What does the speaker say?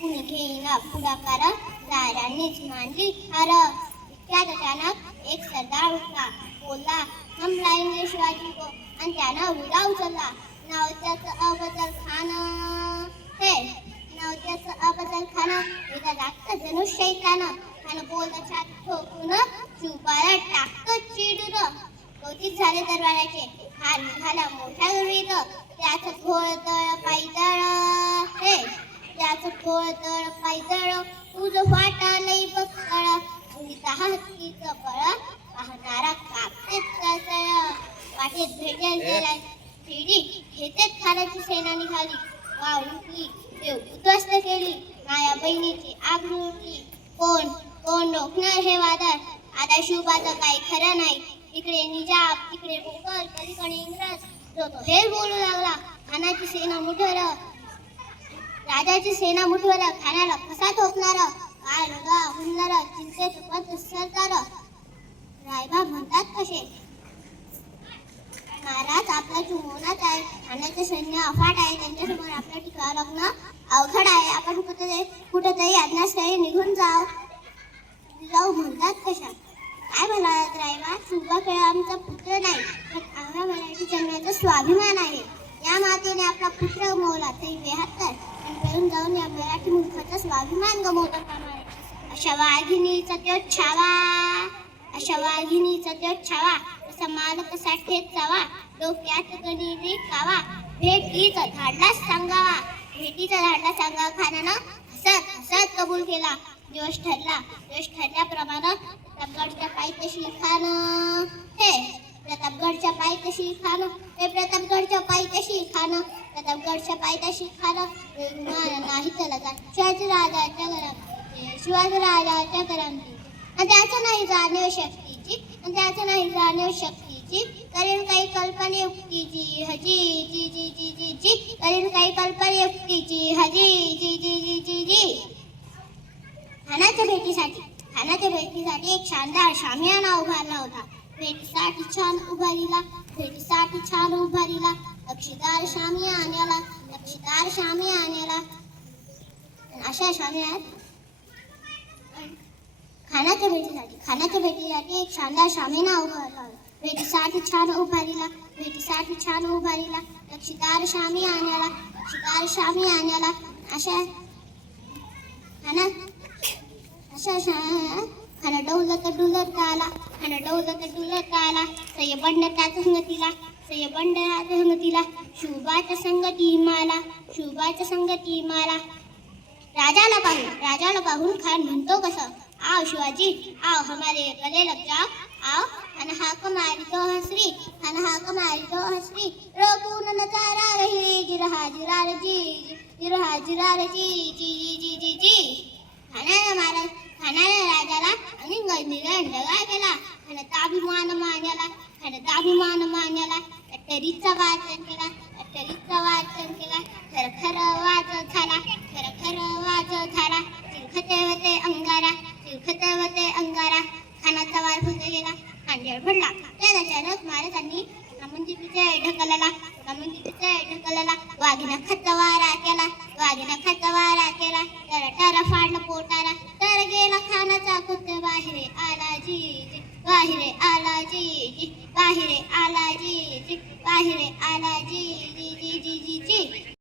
कुणी घेईना पुढाकार, राजांनीच मांडली हार. इतक्यात अचानक एक सरदार उठला, बोलला, हम लाएंगे शिवाजी को, आणि त्यानं विडा उचलला. नाव त्याचं अफजल खान हे, नाव त्याचं अफजल खान. एका जागतं जणू शैतान. त्यानं बोललं छाती ठोकून, शिवबाला टाकतं चिडून. कौतिक झाले दरबाराचे, हार निघाला मोठा गुरवीत. त्याचं घोळदळ पायदळ हे, त्याचं घोळदळ पायदळ, तुझं वाटालंय बक्कळ. उडीता हत्तीचं बळ, पाहणारा कापतेच कळकळ. वाटेत भेटेल त्याला शिडी, घेतेच खानाची सेना निघाली. वाव लुटली, देव उद्ध्वस्त केली, माया बहिणीची आग लुटली. कोण कोण रोखणार हे वादळ? आता शिवबाचं काही खरं नाही. इकडे निजाम, तिकडे मोगल, पलीकडे इंग्रज. जो तो हेच बोलू लागला, खानाची सेना मुठवर, राजाची सेना मुठवर. खानाला कसा ठोकणार? काय रगा हुंदर, चिंतेत पत सरदार. रायबा म्हणतात कसे, महाराज आपला चुंबवणाच आहे. खानाचे सैन्य अफाट आहे, त्यांच्यासमोर आपलं टिकावं लागणं अवघड आहे. आपण कुठेतरी अज्ञास्थळी निघून जाऊ म्हणतात कशा? काय म्हणालात रायबा? शिवबाकडे आमचा पुत्र नाही, पण आम्हा मराठी जन्माचा स्वाभिमान आहे. या मातेने आपला पुत्र गमावला तरी 72, पण करून जाऊन या मराठी मुलखाचा स्वाभिमान गमावता कामा नये. अशा वाघिणीचा त्यो छावा, अशा वाघिणीचा त्यो छावा, तसा माल कसा ठेचावा, डोक्यात गणिरी कावा. भेटीचा धाडला सांगावा, भेटीचा धाडला सांगावा. खानानं हसत हसत कबूल केला. दिवस ठरल्याप्रमाणे प्रतापगडच्या पायथ्याशी खान हे, प्रतापगडच्या पायथ्याशी खान हे, प्रतापगडच्या पायथ्याशी खान, प्रतापगडच्या पायथ्याशी खान. नाही चला शिवाजीराजाच्या घरात, शिवाजीराजाच्या घरांची. आणि त्याचं नाही जाणीव शक्तीची, आणि त्याचं नाही जाणीव शक्तीची. करेल काही कल्पनायुक्तीची हजी जी जी जी जी जी, करेल काही कल्पनायुक्तीची हजी जी जी जी जी जी. खानाच्या भेटीसाठी एक शानदार शामियाना उभारला होता. भेटीसाठी छान उभारीला नक्षीदार शामियान्याला, नक्षीदार शामियान्याला. अशा शामियात खानाच्या भेटीसाठी एक शानदार शामियाना उभारला होता. भेटीसाठी छान उभारीला नक्षीदार शामियान्याला, नक्षीदार शामियान्याला. अशा खाना डौलत डुलत आला, सय्यबंड त्याच्या संगतीला, शिवबाच्या संगती माला. राजाला पाहून खान म्हणतो कसं, आओ शिवाजी आओ, हमारे गले लग जाओ आओ. खान हाक मारितो हसरी, रोकून नचारा रही, जिरहा जिरार जी जी जी जी जी. खानाने राजाला आणि निरण दगा केला. खानाचा अभिमान मान्याला, अट्टरीचा वाचन केला. खर वाच झाला, चिलखते वते अंगारा. खानाचा वार फुटे गेला, खांडेर पडला. त्या अचानक महाराजांनी नामंजितीचा ढकलला. वाघिना खचा वारा केला.